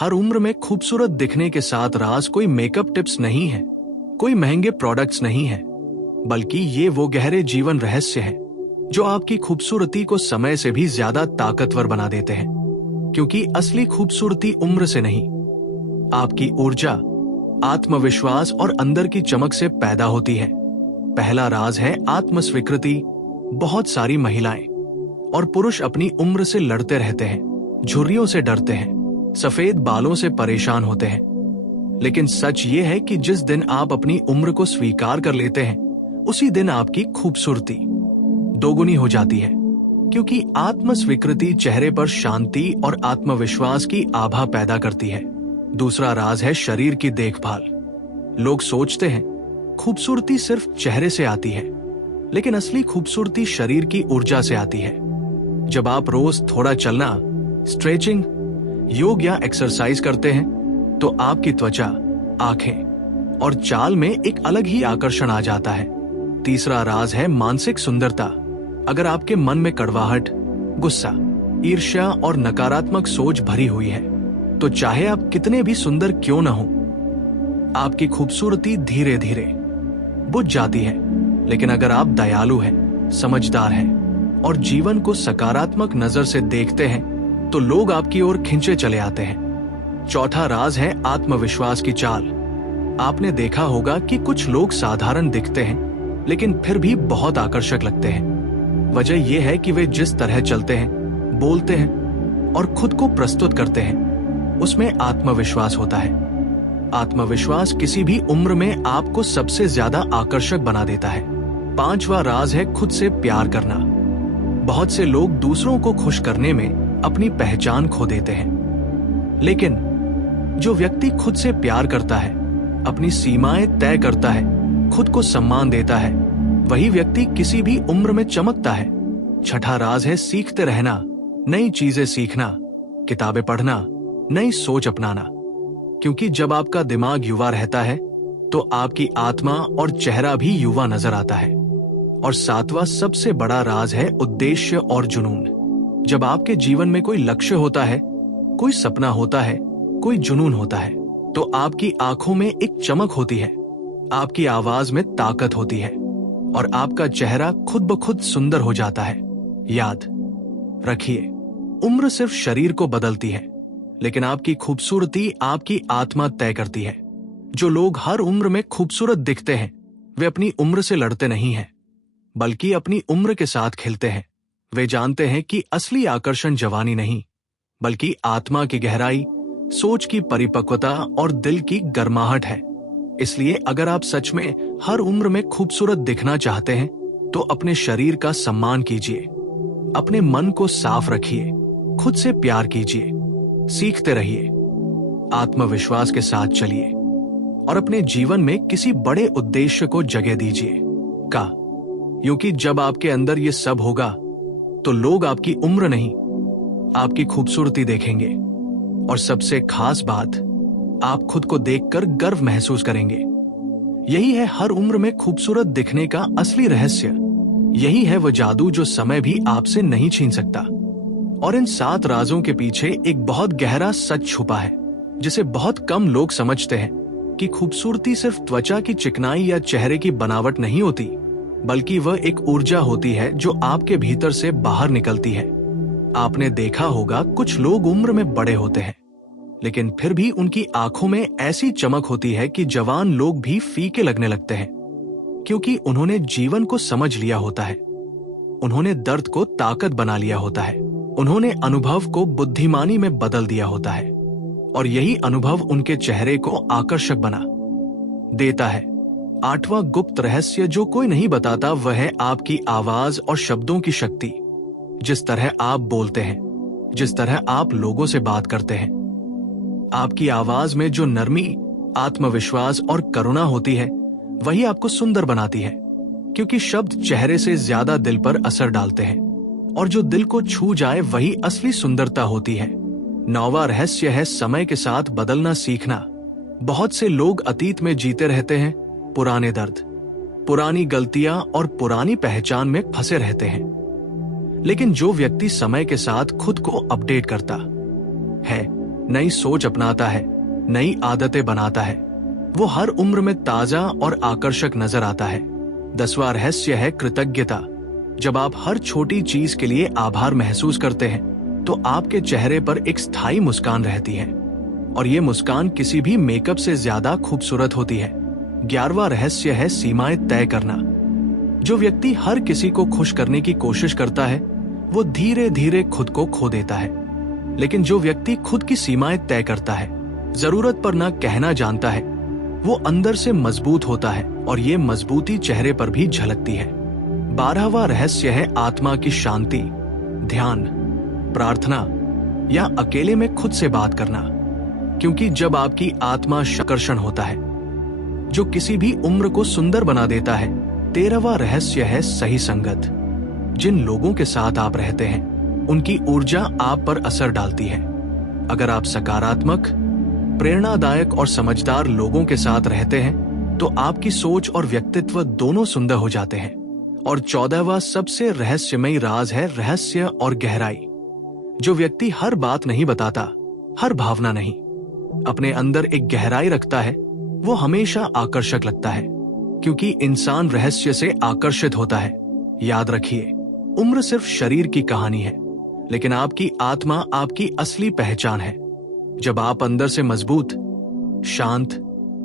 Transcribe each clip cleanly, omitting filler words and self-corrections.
हर उम्र में खूबसूरत दिखने के साथ राज कोई मेकअप टिप्स नहीं है, कोई महंगे प्रोडक्ट्स नहीं है, बल्कि ये वो गहरे जीवन रहस्य है जो आपकी खूबसूरती को समय से भी ज्यादा ताकतवर बना देते हैं। क्योंकि असली खूबसूरती उम्र से नहीं, आपकी ऊर्जा, आत्मविश्वास और अंदर की चमक से पैदा होती है। पहला राज है आत्मस्वीकृति। बहुत सारी महिलाएं और पुरुष अपनी उम्र से लड़ते रहते हैं, झुर्रियों से डरते हैं, सफेद बालों से परेशान होते हैं। लेकिन सच ये है कि जिस दिन आप अपनी उम्र को स्वीकार कर लेते हैं, उसी दिन आपकी खूबसूरती दोगुनी हो जाती है। क्योंकि आत्मस्वीकृति चेहरे पर शांति और आत्मविश्वास की आभा पैदा करती है। दूसरा राज है शरीर की देखभाल। लोग सोचते हैं खूबसूरती सिर्फ चेहरे से आती है, लेकिन असली खूबसूरती शरीर की ऊर्जा से आती है। जब आप रोज थोड़ा चलना, स्ट्रेचिंग, योग या एक्सरसाइज करते हैं, तो आपकी त्वचा, आंखें और चाल में एक अलग ही आकर्षण आ जाता है। तीसरा राज है मानसिक सुंदरता। अगर आपके मन में कड़वाहट, गुस्सा, ईर्ष्या और नकारात्मक सोच भरी हुई है, तो चाहे आप कितने भी सुंदर क्यों न हो, आपकी खूबसूरती धीरे धीरे बुझ जाती है। लेकिन अगर आप दयालु हैं, समझदार हैं और जीवन को सकारात्मक नजर से देखते हैं, तो लोग आपकी ओर खिंचे चले आते हैं। चौथा राज है आत्मविश्वास की चाल। आपने देखा होगा कि कुछ लोग साधारण दिखते हैं, लेकिन फिर भी बहुत आकर्षक लगते हैं। वजह यह है कि वे जिस तरह चलते हैं, बोलते हैं और खुद को प्रस्तुत करते हैं, उसमें आत्मविश्वास होता है। आत्मविश्वास किसी भी उम्र में आपको सबसे ज्यादा आकर्षक बना देता है। पांचवा राज है खुद से प्यार करना। बहुत से लोग दूसरों को खुश करने में अपनी पहचान खो देते हैं, लेकिन जो व्यक्ति खुद से प्यार करता है, अपनी सीमाएं तय करता है, खुद को सम्मान देता है, वही व्यक्ति किसी भी उम्र में चमकता है। छठा राज है सीखते रहना। नई चीजें सीखना, किताबें पढ़ना, नई सोच अपनाना। क्योंकि जब आपका दिमाग युवा रहता है, तो आपकी आत्मा और चेहरा भी युवा नजर आता है। और सातवां सबसे बड़ा राज है उद्देश्य और जुनून। जब आपके जीवन में कोई लक्ष्य होता है, कोई सपना होता है, कोई जुनून होता है, तो आपकी आंखों में एक चमक होती है, आपकी आवाज में ताकत होती है और आपका चेहरा खुद ब खुद सुंदर हो जाता है। याद रखिए, उम्र सिर्फ शरीर को बदलती है, लेकिन आपकी खूबसूरती आपकी आत्मा तय करती है। जो लोग हर उम्र में खूबसूरत दिखते हैं, वे अपनी उम्र से लड़ते नहीं हैं, बल्कि अपनी उम्र के साथ खेलते हैं। वे जानते हैं कि असली आकर्षण जवानी नहीं, बल्कि आत्मा की गहराई, सोच की परिपक्वता और दिल की गर्माहट है। इसलिए अगर आप सच में हर उम्र में खूबसूरत दिखना चाहते हैं, तो अपने शरीर का सम्मान कीजिए, अपने मन को साफ रखिए, खुद से प्यार कीजिए, सीखते रहिए, आत्मविश्वास के साथ चलिए और अपने जीवन में किसी बड़े उद्देश्य को जगह दीजिए। क्योंकि जब आपके अंदर ये सब होगा, तो लोग आपकी उम्र नहीं, आपकी खूबसूरती देखेंगे। और सबसे खास बात, आप खुद को देखकर गर्व महसूस करेंगे। यही है हर उम्र में खूबसूरत दिखने का असली रहस्य। यही है वह जादू जो समय भी आपसे नहीं छीन सकता। और इन 7 राजों के पीछे एक बहुत गहरा सच छुपा है, जिसे बहुत कम लोग समझते हैं, कि खूबसूरती सिर्फ त्वचा की चिकनाई या चेहरे की बनावट नहीं होती, बल्कि वह एक ऊर्जा होती है जो आपके भीतर से बाहर निकलती है। आपने देखा होगा कुछ लोग उम्र में बड़े होते हैं, लेकिन फिर भी उनकी आंखों में ऐसी चमक होती है कि जवान लोग भी फीके लगने लगते हैं, क्योंकि उन्होंने जीवन को समझ लिया होता है, उन्होंने दर्द को ताकत बना लिया होता है, उन्होंने अनुभव को बुद्धिमानी में बदल दिया होता है, और यही अनुभव उनके चेहरे को आकर्षक बना देता है। 8वां गुप्त रहस्य जो कोई नहीं बताता, वह है आपकी आवाज और शब्दों की शक्ति। जिस तरह आप बोलते हैं, जिस तरह आप लोगों से बात करते हैं, आपकी आवाज में जो नरमी, आत्मविश्वास और करुणा होती है, वही आपको सुंदर बनाती है। क्योंकि शब्द चेहरे से ज्यादा दिल पर असर डालते हैं, और जो दिल को छू जाए वही असली सुंदरता होती है। 9वां रहस्य है समय के साथ बदलना सीखना। बहुत से लोग अतीत में जीते रहते हैं, पुराने दर्द, पुरानी गलतियां और पुरानी पहचान में फंसे रहते हैं। लेकिन जो व्यक्ति समय के साथ खुद को अपडेट करता है, नई सोच अपनाता है, नई आदतें बनाता है। वो हर उम्र में ताजा और आकर्षक नजर आता है। 10वां रहस्य है कृतज्ञता। जब आप हर छोटी चीज के लिए आभार महसूस करते हैं तो आपके चेहरे पर एक स्थायी मुस्कान रहती है, और ये मुस्कान किसी भी मेकअप से ज्यादा खूबसूरत होती है। 11वां रहस्य है सीमाएं तय करना। जो व्यक्ति हर किसी को खुश करने की कोशिश करता है वो धीरे धीरे खुद को खो देता है, लेकिन जो व्यक्ति खुद की सीमाएं तय करता है, जरूरत पर ना कहना जानता है, वो अंदर से मजबूत होता है, और ये मजबूती चेहरे पर भी झलकती है। 12वां रहस्य है आत्मा की शांति। ध्यान, प्रार्थना या अकेले में खुद से बात करना, क्योंकि जब आपकी आत्मा आकर्षण होता है जो किसी भी उम्र को सुंदर बना देता है। 13वां रहस्य है सही संगत। जिन लोगों के साथ आप रहते हैं उनकी ऊर्जा आप पर असर डालती है। अगर आप सकारात्मक, प्रेरणादायक और समझदार लोगों के साथ रहते हैं तो आपकी सोच और व्यक्तित्व दोनों सुंदर हो जाते हैं। और 14वां सबसे रहस्यमयी राज है रहस्य और गहराई। जो व्यक्ति हर बात नहीं बताता, हर भावना नहीं, अपने अंदर एक गहराई रखता है, वो हमेशा आकर्षक लगता है, क्योंकि इंसान रहस्य से आकर्षित होता है। याद रखिए, उम्र सिर्फ शरीर की कहानी है, लेकिन आपकी आत्मा आपकी असली पहचान है। जब आप अंदर से मजबूत, शांत,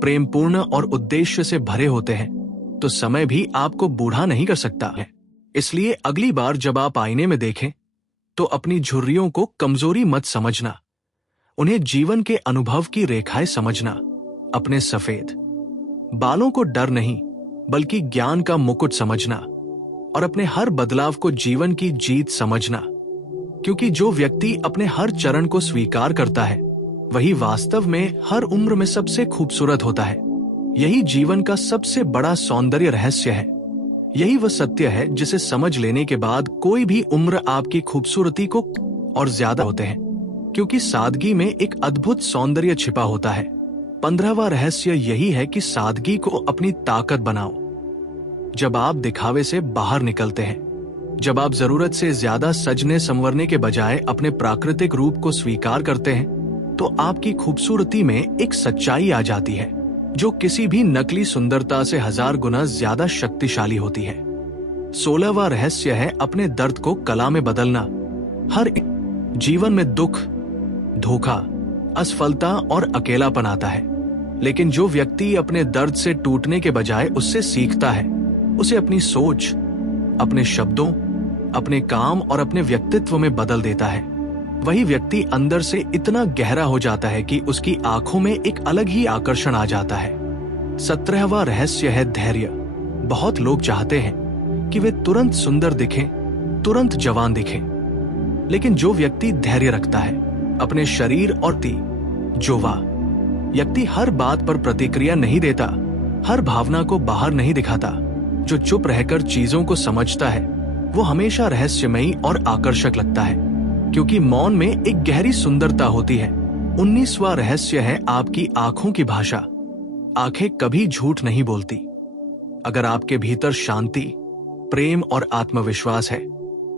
प्रेमपूर्ण और उद्देश्य से भरे होते हैं तो समय भी आपको बूढ़ा नहीं कर सकता है। इसलिए अगली बार जब आप आईने में देखें तो अपनी झुर्रियों को कमजोरी मत समझना, उन्हें जीवन के अनुभव की रेखाएं समझना। अपने सफेद बालों को डर नहीं बल्कि ज्ञान का मुकुट समझना, और अपने हर बदलाव को जीवन की जीत समझना, क्योंकि जो व्यक्ति अपने हर चरण को स्वीकार करता है वही वास्तव में हर उम्र में सबसे खूबसूरत होता है। यही जीवन का सबसे बड़ा सौंदर्य रहस्य है। यही वह सत्य है जिसे समझ लेने के बाद कोई भी उम्र आपकी खूबसूरती को और ज्यादा होते हैं, क्योंकि सादगी में एक अद्भुत सौंदर्य छिपा होता है। 15वां रहस्य यही है कि सादगी को अपनी ताकत बनाओ। जब आप दिखावे से बाहर निकलते हैं, जब आप जरूरत से ज्यादा सजने संवरने के बजाय अपने प्राकृतिक रूप को स्वीकार करते हैं तो आपकी खूबसूरती में एक सच्चाई आ जाती है जो किसी भी नकली सुंदरता से 1000 गुना ज्यादा शक्तिशाली होती है। 16वां रहस्य है अपने दर्द को कला में बदलना। हर एक जीवन में दुख, धोखा, असफलता और अकेलापन आता है, लेकिन जो व्यक्ति अपने दर्द से टूटने के बजाय उससे सीखता है, उसे अपनी सोच, अपने शब्दों, अपने काम और अपने व्यक्तित्व में बदल देता है, वही व्यक्ति अंदर से इतना गहरा हो जाता है कि उसकी आंखों में एक अलग ही आकर्षण आ जाता है। 17वां रहस्य है धैर्य। बहुत लोग चाहते हैं कि वे तुरंत सुंदर दिखें, तुरंत जवान दिखें, लेकिन जो व्यक्ति धैर्य रखता है अपने शरीर और जो व्यक्ति हर बात पर प्रतिक्रिया नहीं देता, हर भावना को बाहर नहीं दिखाता, जो चुप रहकर चीजों को समझता है, वो हमेशा रहस्यमयी और आकर्षक लगता है, क्योंकि मौन में एक गहरी सुंदरता होती है। 19वां रहस्य है आपकी आंखों की भाषा। आंखें कभी झूठ नहीं बोलती। अगर आपके भीतर शांति, प्रेम और आत्मविश्वास है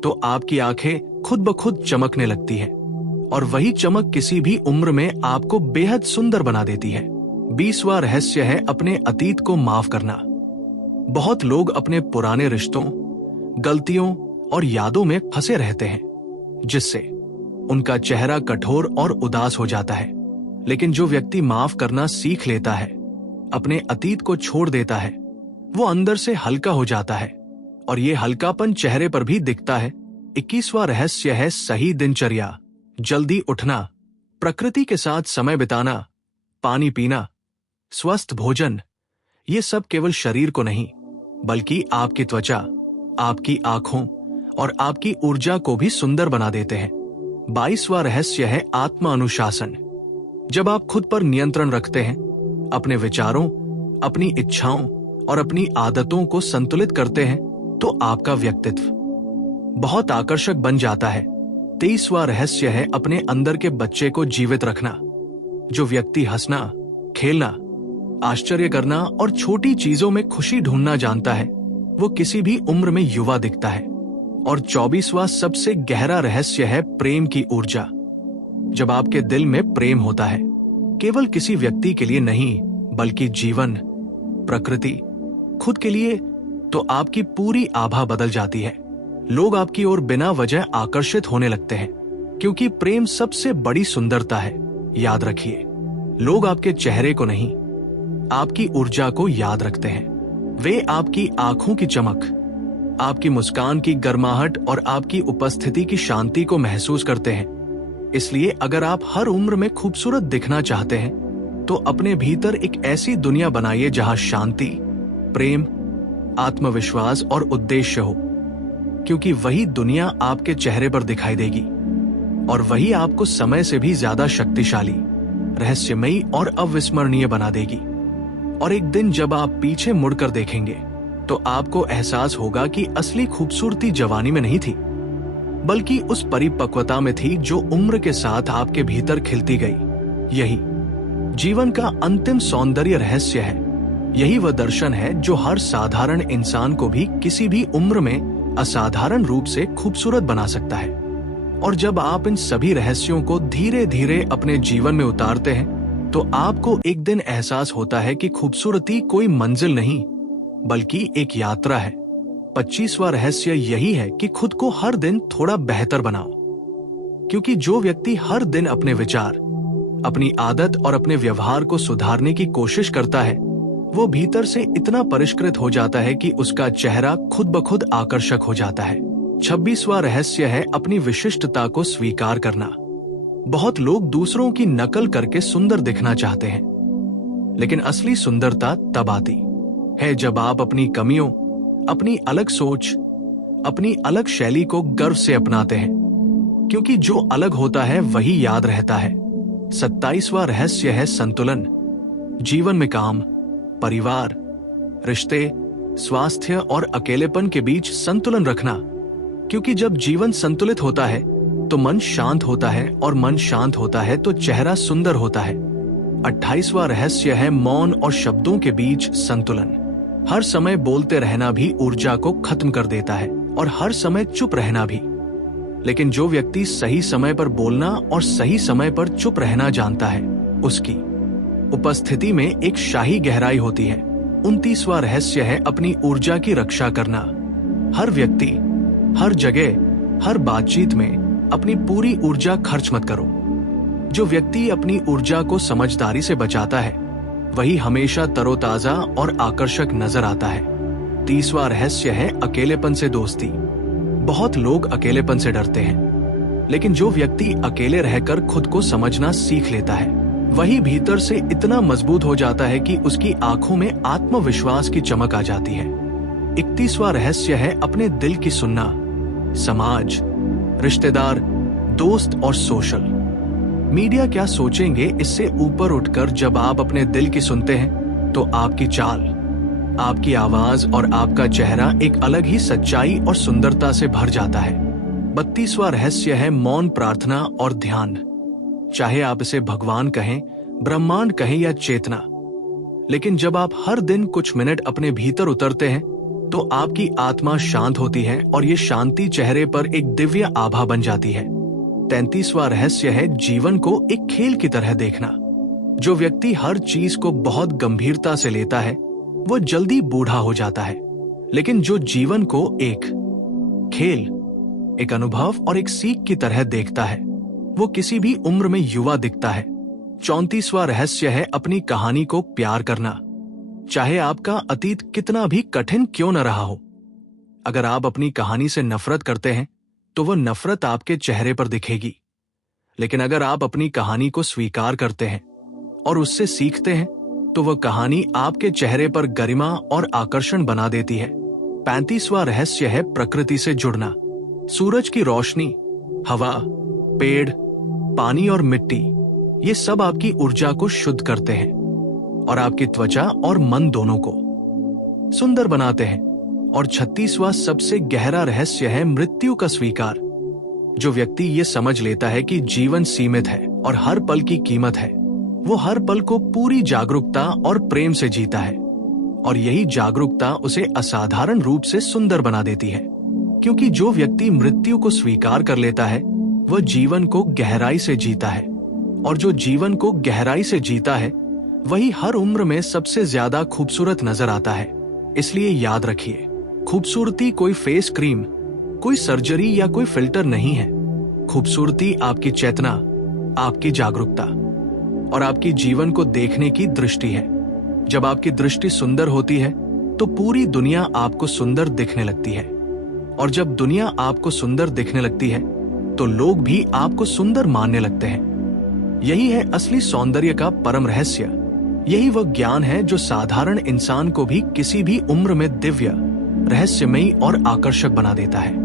तो आपकी आंखें खुद ब खुद चमकने लगती है, और वही चमक किसी भी उम्र में आपको बेहद सुंदर बना देती है। 20वां रहस्य है अपने अतीत को माफ करना। बहुत लोग अपने पुराने रिश्तों, गलतियों और यादों में फंसे रहते हैं, जिससे उनका चेहरा कठोर और उदास हो जाता है। लेकिन जो व्यक्ति माफ करना सीख लेता है, अपने अतीत को छोड़ देता है, वो अंदर से हल्का हो जाता है, और ये हल्कापन चेहरे पर भी दिखता है। 21वां रहस्य है सही दिनचर्या। जल्दी उठना, प्रकृति के साथ समय बिताना, पानी पीना, स्वस्थ भोजन, ये सब केवल शरीर को नहीं बल्कि आपकी त्वचा, आपकी आंखों और आपकी ऊर्जा को भी सुंदर बना देते हैं। 22वां रहस्य है आत्म अनुशासन। जब आप खुद पर नियंत्रण रखते हैं, अपने विचारों, अपनी इच्छाओं और अपनी आदतों को संतुलित करते हैं, तो आपका व्यक्तित्व बहुत आकर्षक बन जाता है। 23वां रहस्य है अपने अंदर के बच्चे को जीवित रखना। जो व्यक्ति हंसना, खेलना, आश्चर्य करना और छोटी चीजों में खुशी ढूंढना जानता है, वो किसी भी उम्र में युवा दिखता है। और 24वां सबसे गहरा रहस्य है प्रेम की ऊर्जा। जब आपके दिल में प्रेम होता है, केवल किसी व्यक्ति के लिए नहीं, बल्कि जीवन, प्रकृति, खुद के लिए, तो आपकी पूरी आभा बदल जाती है। लोग आपकी ओर बिना वजह आकर्षित होने लगते हैं, क्योंकि प्रेम सबसे बड़ी सुंदरता है। याद रखिए, लोग आपके चेहरे को नहीं, आपकी ऊर्जा को याद रखते हैं। वे आपकी आंखों की चमक, आपकी मुस्कान की गर्माहट और आपकी उपस्थिति की शांति को महसूस करते हैं। इसलिए अगर आप हर उम्र में खूबसूरत दिखना चाहते हैं, तो अपने भीतर एक ऐसी दुनिया बनाइए जहां शांति, प्रेम, आत्मविश्वास और उद्देश्य हो, क्योंकि वही दुनिया आपके चेहरे पर दिखाई देगी और वही आपको समय से भी ज्यादा शक्तिशाली, रहस्यमयी और अविस्मरणीय बना देगी। और एक दिन जब आप पीछे मुड़कर देखेंगे, तो आपको एहसास होगा कि असली खूबसूरती जवानी में नहीं थी, बल्कि उस परिपक्वता में थी जो उम्र के साथ आपके भीतर खिलती गई। यही जीवन का अंतिम सौंदर्य रहस्य है। यही वह दर्शन है जो हर साधारण इंसान को भी किसी भी उम्र में असाधारण रूप से खूबसूरत बना सकता है। और जब आप इन सभी रहस्यों को धीरे धीरे अपने जीवन में उतारते हैं, तो आपको एक दिन एहसास होता है कि खूबसूरती कोई मंजिल नहीं, बल्कि एक यात्रा है। 25वां रहस्य यही है कि खुद को हर दिन थोड़ा बेहतर बनाओ, क्योंकि जो व्यक्ति हर दिन अपने विचार, अपनी आदत और अपने व्यवहार को सुधारने की कोशिश करता है, वो भीतर से इतना परिष्कृत हो जाता है कि उसका चेहरा खुद ब खुद आकर्षक हो जाता है। 26वां रहस्य है अपनी विशिष्टता को स्वीकार करना। बहुत लोग दूसरों की नकल करके सुंदर दिखना चाहते हैं, लेकिन असली सुंदरता तब आती है जब आप अपनी कमियों, अपनी अलग सोच, अपनी अलग शैली को गर्व से अपनाते हैं, क्योंकि जो अलग होता है वही याद रहता है। 27वां रहस्य है संतुलन। जीवन में काम, परिवार, रिश्ते, स्वास्थ्य और अकेलेपन के बीच संतुलन रखना, क्योंकि जब जीवन संतुलित होता है तो मन शांत होता है, और मन शांत होता है तो चेहरा सुंदर होता है। 28वां रहस्य है मौन और शब्दों के बीच संतुलन। हर समय बोलते रहना भी ऊर्जा को खत्म कर देता है, और हर समय चुप रहना भी। लेकिन जो व्यक्ति सही समय पर बोलना और सही समय पर चुप रहना जानता है, उसकी उपस्थिति में एक शाही गहराई होती है। 29वां रहस्य है अपनी ऊर्जा की रक्षा करना। हर व्यक्ति, हर जगह, हर बातचीत में अपनी पूरी ऊर्जा खर्च मत करो। जो व्यक्ति अपनी ऊर्जा को समझदारी से बचाता है, वही हमेशा तरोताजा और आकर्षक नजर आता है। 30वां रहस्य है अकेलेपन से दोस्ती। बहुत लोग अकेलेपन से डरते हैं, लेकिन जो व्यक्ति अकेले रहकर खुद को समझना सीख लेता है, वही भीतर से इतना मजबूत हो जाता है कि उसकी आंखों में आत्मविश्वास की चमक आ जाती है। 31वां रहस्य है अपने दिल की सुनना। समाज, रिश्तेदार, दोस्त और सोशल मीडिया क्या सोचेंगे, इससे ऊपर उठकर जब आप अपने दिल की सुनते हैं, तो आपकी चाल, आपकी आवाज और आपका चेहरा एक अलग ही सच्चाई और सुंदरता से भर जाता है। 32वां रहस्य है मौन प्रार्थना और ध्यान। चाहे आप इसे भगवान कहें, ब्रह्मांड कहें या चेतना, लेकिन जब आप हर दिन कुछ मिनट अपने भीतर उतरते हैं, तो आपकी आत्मा शांत होती है और ये शांति चेहरे पर एक दिव्य आभा बन जाती है। 33वां रहस्य है जीवन को एक खेल की तरह देखना। जो व्यक्ति हर चीज को बहुत गंभीरता से लेता है, वो जल्दी बूढ़ा हो जाता है, लेकिन जो जीवन को एक खेल, एक अनुभव और एक सीख की तरह देखता है, वो किसी भी उम्र में युवा दिखता है। 34वां रहस्य है अपनी कहानी को प्यार करना। चाहे आपका अतीत कितना भी कठिन क्यों न रहा हो, अगर आप अपनी कहानी से नफरत करते हैं, तो वो नफरत आपके चेहरे पर दिखेगी। लेकिन अगर आप अपनी कहानी को स्वीकार करते हैं और उससे सीखते हैं, तो वह कहानी आपके चेहरे पर गरिमा और आकर्षण बना देती है। 35वां रहस्य है प्रकृति से जुड़ना। सूरज की रोशनी, हवा, पेड़, पानी और मिट्टी, ये सब आपकी ऊर्जा को शुद्ध करते हैं और आपकी त्वचा और मन दोनों को सुंदर बनाते हैं। और 36वां सबसे गहरा रहस्य है मृत्यु का स्वीकार। जो व्यक्ति ये समझ लेता है कि जीवन सीमित है और हर पल की कीमत है, वो हर पल को पूरी जागरूकता और प्रेम से जीता है, और यही जागरूकता उसे असाधारण रूप से सुंदर बना देती है। क्योंकि जो व्यक्ति मृत्यु को स्वीकार कर लेता है, वह जीवन को गहराई से जीता है, और जो जीवन को गहराई से जीता है वही हर उम्र में सबसे ज्यादा खूबसूरत नजर आता है। इसलिए याद रखिए, खूबसूरती कोई फेस क्रीम, कोई सर्जरी या कोई फिल्टर नहीं है। खूबसूरती आपकी चेतना, आपकी जागरूकता और आपकी जीवन को देखने की दृष्टि है। जब आपकी दृष्टि सुंदर होती है तो पूरी दुनिया आपको सुंदर दिखने लगती है, और जब दुनिया आपको सुंदर दिखने लगती है तो लोग भी आपको सुंदर मानने लगते हैं। यही है असली सौंदर्य का परम रहस्य। यही वह ज्ञान है जो साधारण इंसान को भी किसी भी उम्र में दिव्य, रहस्यमयी और आकर्षक बना देता है।